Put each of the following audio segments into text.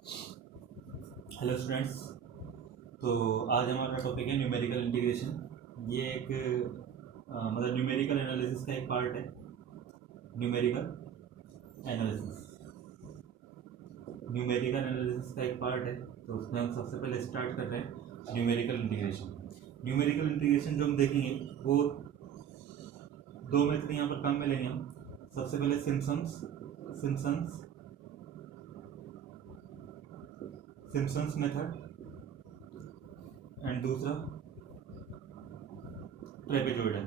Hello students. तो आज हमारा टॉपिक है न्यूमेरिकल इंटीग्रेशन। ये एक मतलब न्यूमेरिकल एनालिसिस का एक पार्ट है। न्यूमेरिकल एनालिसिस न्यूमेरिकल एनालिसिस का एक पार्ट है। तो उसमें हम सबसे पहले स्टार्ट कर रहे हैं न्यूमेरिकल इंटीग्रेशन। न्यूमेरिकल इंटीग्रेशन जो हम देखेंगे वो दो मेथड यहाँ पर काम मिलेंगे हम। सबसे पहले Simpson's Simpson's Simpson's method and दूसरा ट्रेपेजॉइडल।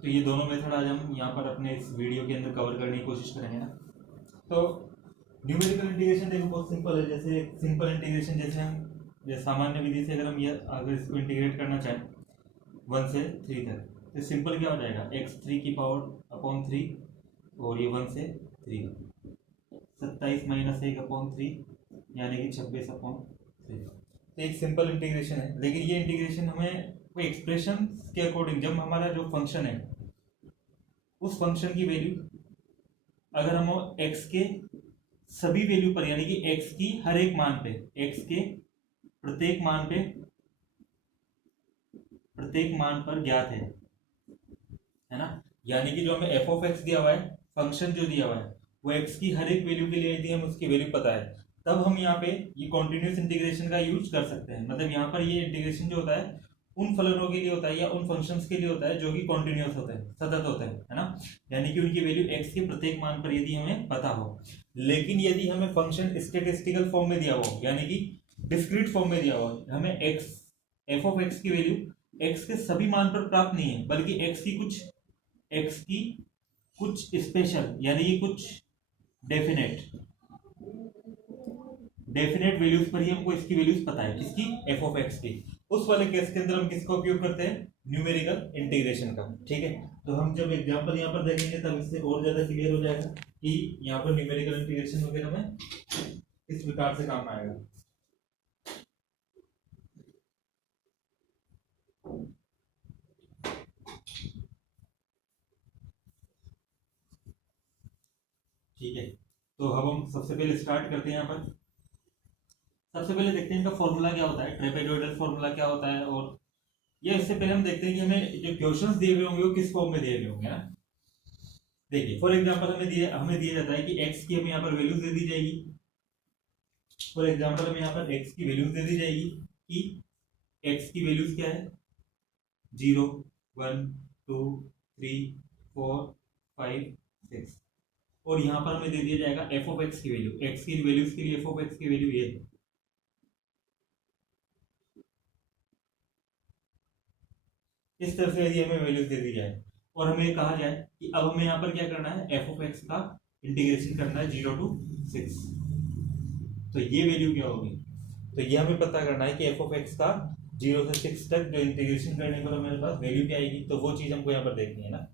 तो ये दोनों मेथड आज हम यहाँ पर अपने इस वीडियो के अंदर कवर करने की कोशिश करेंगे ना। तो न्यूमेरिकल इंटीग्रेशन देखो बहुत सिंपल है। जैसे सिंपल इंटीग्रेशन जैसे हम जैसे सामान्य विधि से अगर हम ये अगर इसको इंटीग्रेट करना चाहें 1 से 3 तक, तो सिंपल क्या हो जाएगा, x3 की पावर अपॉन 3 और ये 1 से 3 27 माइनस 1 अपॉन 3 यानी कि 26 अपॉन 3। तो एक सिंपल इंटीग्रेशन है, लेकिन ये इंटीग्रेशन हमें कोई एक्सप्रेशन के अकॉर्डिंग, जब हमारा जो फंक्शन है उस फंक्शन की वैल्यू अगर हम x के सभी वैल्यू पर यानी कि x की हर एक मान पे, x के प्रत्येक मान पर ज्ञात है ना। यानी कि जो हमें एफ ऑफ एक्स दिया हुआ है, फंक्शन जो दिया हुआ है वो x की हर एक वैल्यू के लिए यदि हम उसकी वैल्यू पता है, तब हम यहाँ पे ये कॉन्टिन्यूस इंटीग्रेशन का यूज कर सकते हैं। मतलब यहाँ पर ये इंटीग्रेशन जो होता है उन फलनों के लिए होता है या उन फंक्शंस के लिए होता है जो कि कॉन्टिन्यूस होते हैं, सतत होते हैं, है ना। यानी कि उनकी वैल्यू x के प्रत्येक मान पर यदि हमें पता हो। लेकिन यदि हमें फंक्शन स्टैटिस्टिकल फॉर्म में दिया हो यानी कि डिस्क्रीट फॉर्म में दिया हो, हमें x एफ ऑफ एक्स की वैल्यू x के सभी मान पर प्राप्त नहीं है, बल्कि x की कुछ स्पेशल यानी कि कुछ डेफिनेट वैल्यूज पर ही हमको इसकी वैल्यूज पता है, किसकी, एफ ऑफ एक्स की। उस वाले केस के अंदर हम किसका उपयोग करते हैं, न्यूमेरिकल इंटीग्रेशन का। ठीक है, तो हम जब एग्जांपल यहाँ पर देखेंगे तब इससे और ज्यादा क्लियर हो जाएगा कि यहाँ पर न्यूमेरिकल इंटीग्रेशन वगैरह में किस प्रकार से काम आएगा। ठीक है, तो अब हम सबसे पहले स्टार्ट करते हैं। यहाँ पर सबसे पहले देखते हैं इनका फॉर्मूला क्या होता है, ट्रेपेजॉइडल फॉर्मूला क्या होता है। और ये इससे पहले हम देखते हैं कि हमें जो क्वेश्चंस दिए हुए होंगे वो किस फॉर्म में दिए हुए होंगे ना। देखिए फॉर एग्जांपल हमें दिया जाता है कि x की हमें यहाँ पर वैल्यूज दे दी जाएगी। फॉर एग्जांपल हमें यहाँ पर x की वैल्यूज दे दी जाएगी कि x की वैल्यूज क्या है, 0 1 2 3 4 5 6। और यहाँ पर हमें दे दिया जाएगा एफ ऑफ एक्स की वैल्यू, x की वैल्यूज के लिए एफ ऑफ एक्स की वैल्यू ये है। इस तरह से यदि हमें वैल्यूज दे दी जाए और हमें कहा जाए कि अब हमें यहाँ पर क्या करना है, एफ ऑफ एक्स का इंटीग्रेशन करना है 0 to 6, तो ये वैल्यू क्या होगी। तो ये हमें पता करना है कि एफ ऑफ एक्स का 0 से 6 तक जो इंटीग्रेशन करने पर हमारे पास वैल्यू क्या आएगी, तो वो चीज हमको यहाँ पर देखनी है ना।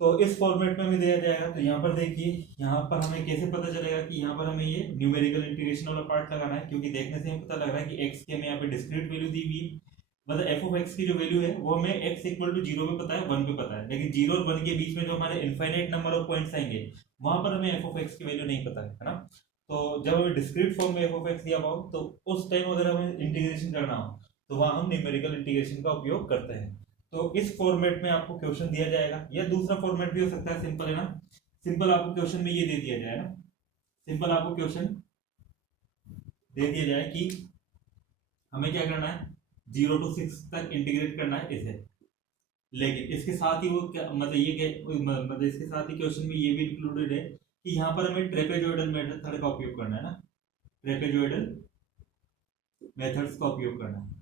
तो इस फॉर्मेट में हमें दिया जाएगा। तो यहाँ पर देखिए, यहाँ पर हमें कैसे पता चलेगा कि यहाँ पर हमें ये न्यूमेरिकल इंटीग्रेशन वाला पार्ट लगाना है, क्योंकि देखने से हमें पता लग रहा है कि x की हमें यहाँ पे डिस्क्रीट वैल्यू दी हुई है। मतलब एफ ऑफ एक्स की जो वैल्यू है वो हमें x इक्वल टू 0 पे पता है, 1 पे पता है, लेकिन 0 और 1 के बीच में जो हमारे इनफाइनाइट नंबर ऑफ पॉइंट्स आएंगे वहां पर हमें एफ ऑफ एक्स की वैल्यू नहीं पता है ना। तो जब हमें डिस्क्रीट फॉर्म में एफ ऑफ एक्स दिया हुआ हो तो उस टाइम अगर हमें इंटीग्रेशन करना हो तो वहां हम न्यूमेरिकल इंटीग्रेशन का उपयोग करते हैं। तो इस फॉर्मेट में आपको क्वेश्चन दिया जाएगा, या दूसरा फॉर्मेट भी हो सकता है, सिंपल है ना। सिंपल आपको क्वेश्चन में ये दे दिया जाए ना, सिंपल आपको क्वेश्चन दे दिया जाए कि हमें क्या करना है, 0 to 6 तक इंटीग्रेट करना है इसे। लेकिन इसके साथ ही वो क्या मतलब ये क्या मतलब इसके साथ ही क्वेश्चन में ये भी इंक्लूडेड है कि यहाँ पर हमें ट्रेपेजॉइडल मेथड का उपयोग करना है ना, ट्रेपेजॉइडल मेथड्स का उपयोग करना है।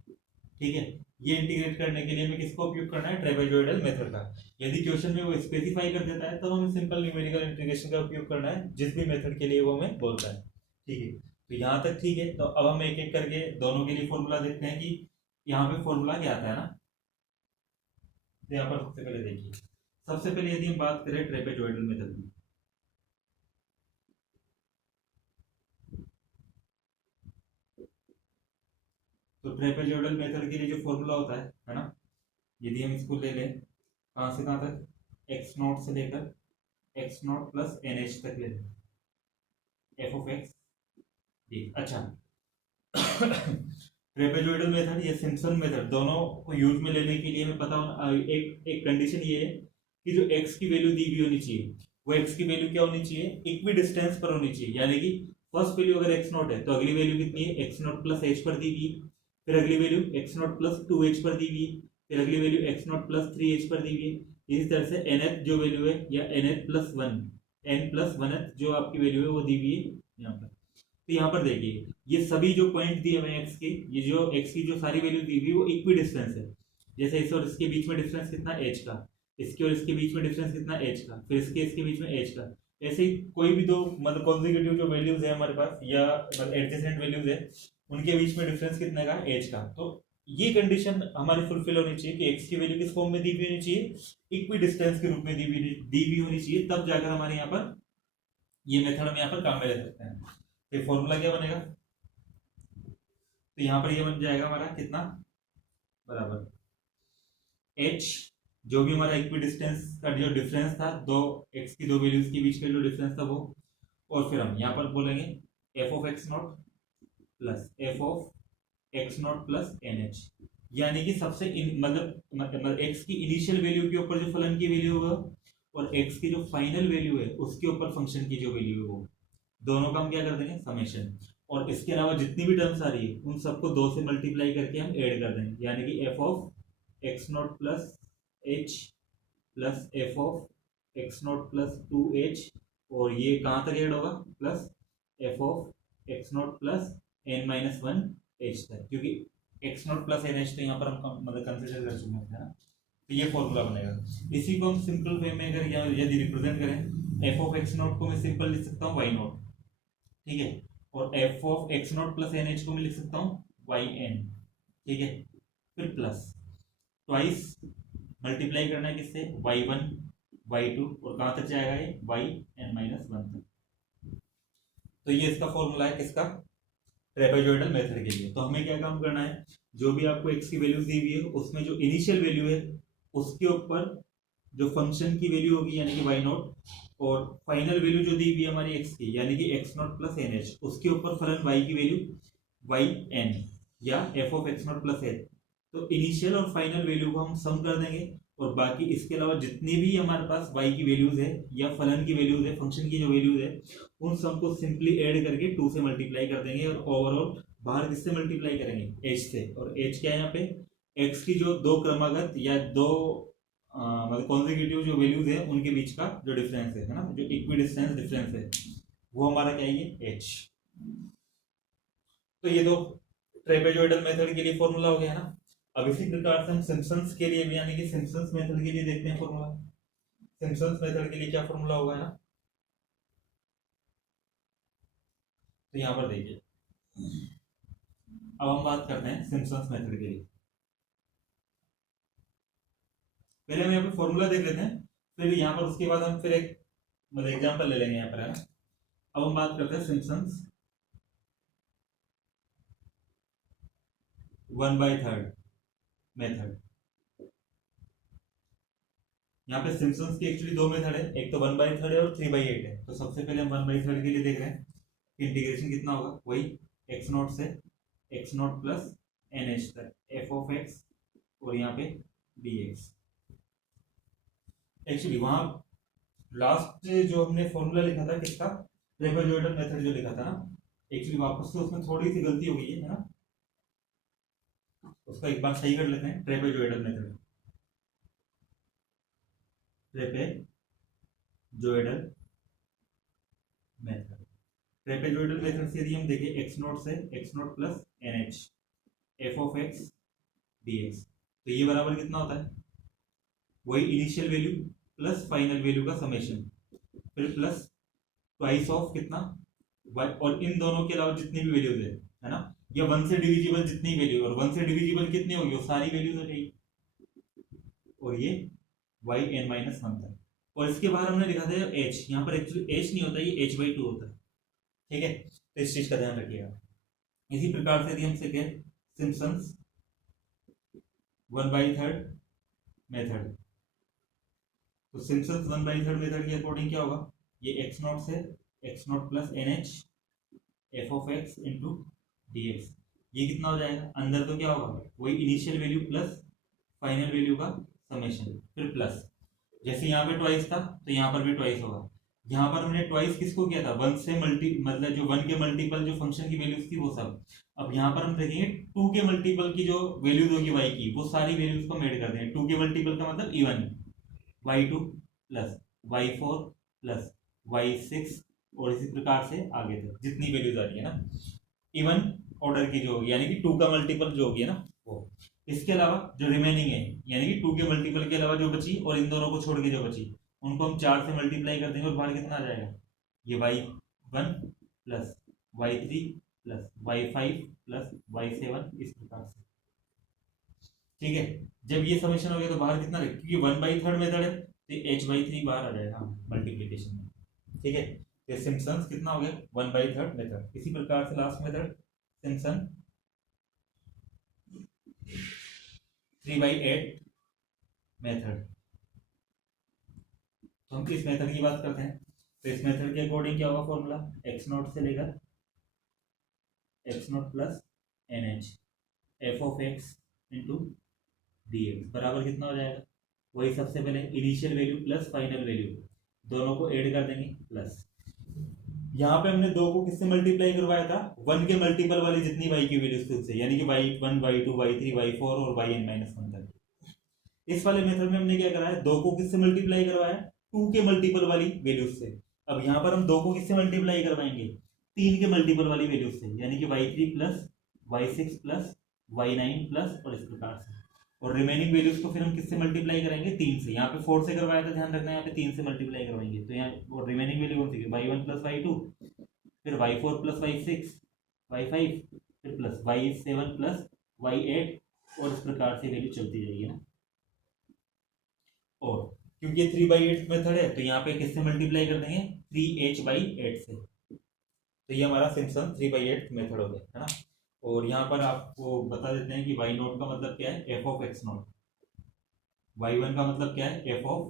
ठीक है, ये इंटीग्रेट करने के लिए हमें किसका उपयोग करना है, ट्रेपेजॉइडल मेथड का। यदि क्वेश्चन में वो स्पेसिफाई कर देता है तो हमें सिंपल न्यूमेरिकल इंटीग्रेशन का उपयोग करना है, जिस भी मेथड के लिए वो हमें बोलता है। ठीक है, तो यहाँ तक ठीक है। तो अब हम एक एक करके दोनों के लिए फॉर्मूला देखते हैं कि यहाँ पे फॉर्मूला क्या आता है ना। तो यहाँ पर सबसे पहले देखिए, सबसे पहले यदि हम बात करें ट्रेपेजॉइडल मेथड की, तो ट्रेपेजॉइडल मेथड के लिए जो फॉर्मूला होता है ना, यदि हम इसको ले लें कहाँ से कहाँ तक, x नॉट से लेकर x not plus n h तक ले लें, एफ ऑफ एक्स डी। अच्छा ट्रेपेजॉइडल मेथड या सिम्पसन मेथड दोनों को यूज में लेने के लिए हमें पता होना एक एक कंडीशन ये है कि जो x की वैल्यू दी हुई होनी चाहिए वो x की वैल्यू क्या होनी चाहिए, इक्वी डिस्टेंस पर होनी चाहिए। यानी कि फर्स्ट वैल्यू अगर x नॉट है तो अगली वैल्यू कितनी है, x नॉट प्लस h पर दी हुई है, फिर अगली value x not plus 2h पर दी हुई है, फिर अगली value x not plus 3h पर दी हुई है। इसी तरह से nth जो वैल्यू है या nth plus 1 n plus 1th जो आपकी वैल्यू है वो दी हुई है यहाँ पर। तो यहाँ पर देखिए ये सभी जो पॉइंट दिए हुए हैं एक्स के, ये जो एक्स की जो सारी वैल्यू दी हुई वो इक्वी डिस्टेंस है। जैसे इस और इसके बीच में डिफरेंस कितना एच का, इसके और इसके बीच में डिफरेंस कितना एच का, फिर इसके बीच में एच का। ऐसे ही कोई भी दो मतलब कॉन्जिक्यूटिव जो वैल्यूज है हमारे पास या मतलब एडजेसेंट वैल्यूज है उनके बीच में डिफरेंस कितने का, एच का। तो ये कंडीशन हमारी फुलफिल होनी चाहिए कि एक्स की वैल्यू किस फॉर्म में दी हुई होनी चाहिए, इक्वी डिस्टेंस के रूप में दी हुई होनी चाहिए, तब जाकर हमारे यहाँ पर ये मेथड हम यहाँ पर काम में ले सकते हैं। तो फॉर्मूला क्या बनेगा, तो यहां पर ये बन जाएगा हमारा कितना बराबर h जो भी हमारा इक्वी डिस्टेंस का जो डिफरेंस था दो x की दो वैल्यूज के बीच का जो डिफरेंस था वो, और फिर हम यहां पर बोलेंगे f of x not plus f of x not plus nh। यानी कि सबसे मतलब x की इनिशियल वैल्यू के ऊपर जो फलन की वैल्यू होगा और x की जो फाइनल वैल्यू है उसके ऊपर फंक्शन की जो वैल्यू है वो दोनों का हम क्या कर देंगे समेशन, और इसके अलावा जितनी भी टर्म्स आ रही है उन सबको 2 से मल्टीप्लाई करके हम ऐड कर देंगे। यानी कि f of x not plus h plus f of x not plus 2h, और ये कहाँ तक ऐड होगा plus f of x not plus n minus 1h तक, क्योंकि x not plus n h तो यहाँ पर हम मतलब कंसिडर कर चुके हैं ना। तो ये फॉर्मूला बनेगा। इसी को हम सिंपल वे में अगर यदि रिप्रेजेंट करें एफ ऑफ एक्स नॉट को मैं सिंपल लिख सकता हूँ वाई नॉट, ठीक है, और f of x not plus n h को मैं लिख सकता हूँ वाई एन, ठीक है, फिर प्लस ट्वाइस मल्टीप्लाई करना है किससे, y1 y2 और कहां तक जाएगा ये yn माइनस 1 तक। तो ये इसका फॉर्मूला है किसका, ट्रेपेजॉइडल मेथड के लिए। तो हमें क्या काम करना है, जो भी आपको x की वैल्यू दी हुई है उसमें जो इनिशियल वैल्यू है उसके ऊपर जो फंक्शन की वैल्यू होगी यानी कि y नॉट, और फाइनल वैल्यू जो दी हुई है हमारी x की यानी कि x not plus n h, उसके ऊपर फलन y की वैल्यू y n या f of x not plus h. तो इनिशियल और फाइनल वैल्यू को हम सम कर देंगे, और बाकी इसके अलावा जितनी भी हमारे पास y की वैल्यूज है या फलन की वैल्यूज है, फंक्शन की जो वैल्यूज है उन सबको सिंपली ऐड करके 2 से मल्टीप्लाई कर देंगे, और ओवरऑल बाहर किससे मल्टीप्लाई करेंगे, h से। और h क्या है यहाँ पे, x की जो दो क्रमागत या दो मतलब कॉन्जिक्यूटिव जो वैल्यूज है उनके बीच का जो डिफरेंस है ना, जो इक्वी डिस्टेंस डिफरेंस है वो हमारा क्या है h। तो ये दो ट्रेपेजॉइडल मेथड के लिए फॉर्मूला हो गया ना। अब इसी प्रकार से हम सिम्पसन्स के लिए भी यानी कि सिम्पसन्स मेथड के लिए देखते हैं फॉर्मूला। सिम्पसन्स मेथड के लिए क्या फॉर्मूला होगा ना, तो यहां पर देखिए अब हम बात करते हैं सिम्पसन्स मेथड के लिए। पहले हम यहाँ पे फॉर्मूला देख लेते हैं, फिर यहाँ पर उसके बाद हम फिर एक मतलब एग्जांपल ले लेंगे यहाँ पर, है ना। अब हम बात करते हैं सिम्पसन्स 1/3 मेथड। यहाँ पे सिम्पसन्स की एक्चुअली दो मेथड है, एक तो 1/3 है और 3/8 है। तो सबसे पहले हम 1/3 के लिए देख रहे हैं, इंटीग्रेशन कितना होगा, वही एक्स नॉट से x not plus n h तक एफ ऑफ एक्स और यहाँ पे डी एक्स। एक्चुअली वहां लास्ट जो हमने फॉर्मूला लिखा था किसका, ट्रेपेजॉइडल मेथड जो लिखा था ना, एक्चुअली वापस से उसमें थोड़ी सी गलती हो गई है ना, उसको एक बार सही कर लेते हैं। Trapezoidal method, trapezoidal method, trapezoidal method से यदि हम देखें एक्स नॉट से x not plus n h f of x d x, तो ये बराबर कितना होता है, वही initial value plus final value का समेशन, फिर प्लस ट्वाइस ऑफ कितना और इन दोनों के अलावा जितनी भी वैल्यूज है ना, या 1 से डिविजिबल जितनी वैल्यू, और 1 से डिविजिबल कितनी होगी वो सारी वैल्यूज हो जाएगी, और ये yn माइनस 1 था। और इसके बाहर हमने लिखा था h, यहाँ पर एक्चुअली h नहीं होता, ये h/2 होता है, ठीक है। तो इस चीज का ध्यान रखिएगा। इसी प्रकार से यदि हम सीखें सिम्पसन्स 1/3 मेथड, तो सिम्पसन्स 1/3 मेथड के अकॉर्डिंग क्या होगा, ये एक्स नॉट से x not plus n h f of x into d x, ये कितना हो जाएगा, अंदर तो क्या होगा वही initial value plus final value का समेशन, फिर प्लस, जैसे यहाँ पे ट्वाइस था तो यहाँ पर भी ट्वाइस होगा। यहाँ पर हमने ट्वाइस किसको किया था, वन से मतलब जो वन के मल्टीपल जो फंक्शन की वैल्यूज थी वो सब। अब यहाँ पर हम देखेंगे टू के मल्टीपल की जो वैल्यूज होगी वाई की, वो सारी वैल्यूज को ऐड कर देंगे। टू के मल्टीपल का मतलब even y2 plus y4 plus y6 और इसी प्रकार से आगे तक जितनी वैल्यूज आ रही है ना, इवन ऑर्डर की जो होगी, यानी कि टू का मल्टीपल जो होगी ना वो। इसके अलावा जो रिमेनिंग है, यानी कि टू के मल्टीपल के अलावा जो बची और इन दोनों को छोड़ के जो बची, उनको हम 4 से मल्टीप्लाई कर देंगे और बाहर कितना आ जाएगा, ये y1 plus y3 plus y5 plus y7 इस प्रकार से। ठीक है, जब ये समेशन हो गया तो बाहर कितना रहे, क्योंकि 1/3 मेथड है तो h/3 बाहर आ जाएगा मल्टीप्लिकेशन में। ठीक है, ये सिम्पसन्स कितना हो गया 1/3 मेथड। इसी प्रकार से लास्ट मेथड सिम्पसन 3/8 मेथड। तो हम किस मेथड की बात करते हैं, तो इस मेथड के अकॉर्डिंग क्या होगा फॉर्मूला, एक्स नॉट से लेकर x not plus n h f of x into d x बराबर कितना हो जाएगा, वही सबसे पहले initial value plus final value दोनों को ऐड कर देंगे प्लस। यहाँ पे हमने दो को किससे मल्टीप्लाई करवाया था, वन के मल्टीपल वाली जितनी वाई की वैल्यूज थी उससे, यानी कि y1 y2 y3 y4 और yn-1 तक। इस वाले मेथड में हमने क्या करा है, दो को किससे मल्टीप्लाई करवाया, टू के मल्टीपल वाली वैल्यूज से। अब यहाँ पर हम दो को किससे मल्टीप्लाई करवाएंगे, 3 के मल्टीपल वाली वैल्यूज से, यानी कि y3 plus y6 plus y9 plus और इस प्रकार से। और रिमेनिंग वैल्यूज को फिर हम किससे मल्टीप्लाई करेंगे, 3 से। यहाँ पे 4 से करवाया था, ध्यान रखना, यहाँ पे 3 से मल्टीप्लाई करवाएंगे तो यहाँ और रिमेनिंग वैल्यू कौन सी है, y1 प्लस y2 फिर y4 प्लस y6 y5 फिर प्लस y7 प्लस y8 और इस प्रकार से वैल्यू चलती जाएगी ना। और क्योंकि ये 3/8 मेथड है तो यहाँ पे किससे मल्टीप्लाई कर देंगे, 3h/8 से। तो ये हमारा सिम्पसन 3/8 मेथड हो गया है ना। और यहाँ पर आपको बता देते हैं कि y नोट का मतलब क्या है, f of x note, y1 का मतलब क्या है, f of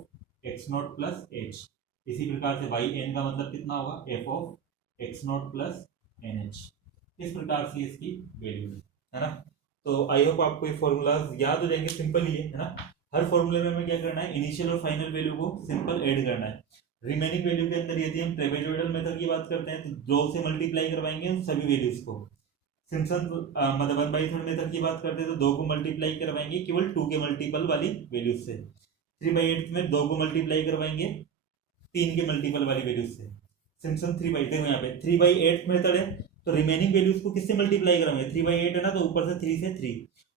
x note plus h। इसी प्रकार से yn का मतलब कितना होगा, f of x note plus nh। इस प्रकार से इसकी वैल्यू है ना। तो आई होप आपको ये फॉर्मूलाज याद हो जाएंगे, सिंपल ही है ना। हर फॉर्मूले में हमें क्या करना है, इनिशियल और फाइनल वैल्यू को सिंपल ऐड करना है। रिमेनिंग वैल्यू के अंदर यदि हम ट्रेपेजॉइडल मेथड की बात करते हैं तो दो से मल्टीप्लाई करवाएंगे उन सभी वैल्यूज को। सिम्पसन मतलब 1/3 मेथड की बात करते हैं तो दो को मल्टीप्लाई करवाएंगे केवल टू के मल्टीपल वाली वैल्यूज से। 3/8 में दो को मल्टीप्लाई करवाएंगे 3 के मल्टीपल वाली वैल्यूज से। सिम्पसन 3/8 देखो यहाँ पे 3/8 मेथड है तो रिमेनिंग वैल्यूज को किससे मल्टीप्लाई करवाएंगे, 3/8 है ना तो ऊपर से 3 से 3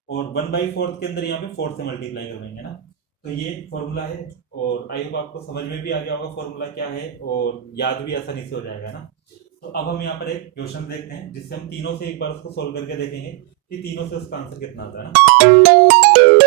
और 1/4 के अंदर यहाँ पे 4 से मल्टीप्लाई करवाएंगे ना। तो ये फॉर्मूला है और आई होप आपको समझ में भी आ गया होगा फॉर्मूला क्या है और याद भी आसानी से हो जाएगा ना। तो अब हम यहाँ पर एक क्वेश्चन देखते हैं जिससे हम तीनों से एक बार उसको सोल्व करके देखेंगे कि तीनों से उसका आंसर कितना आता है ना।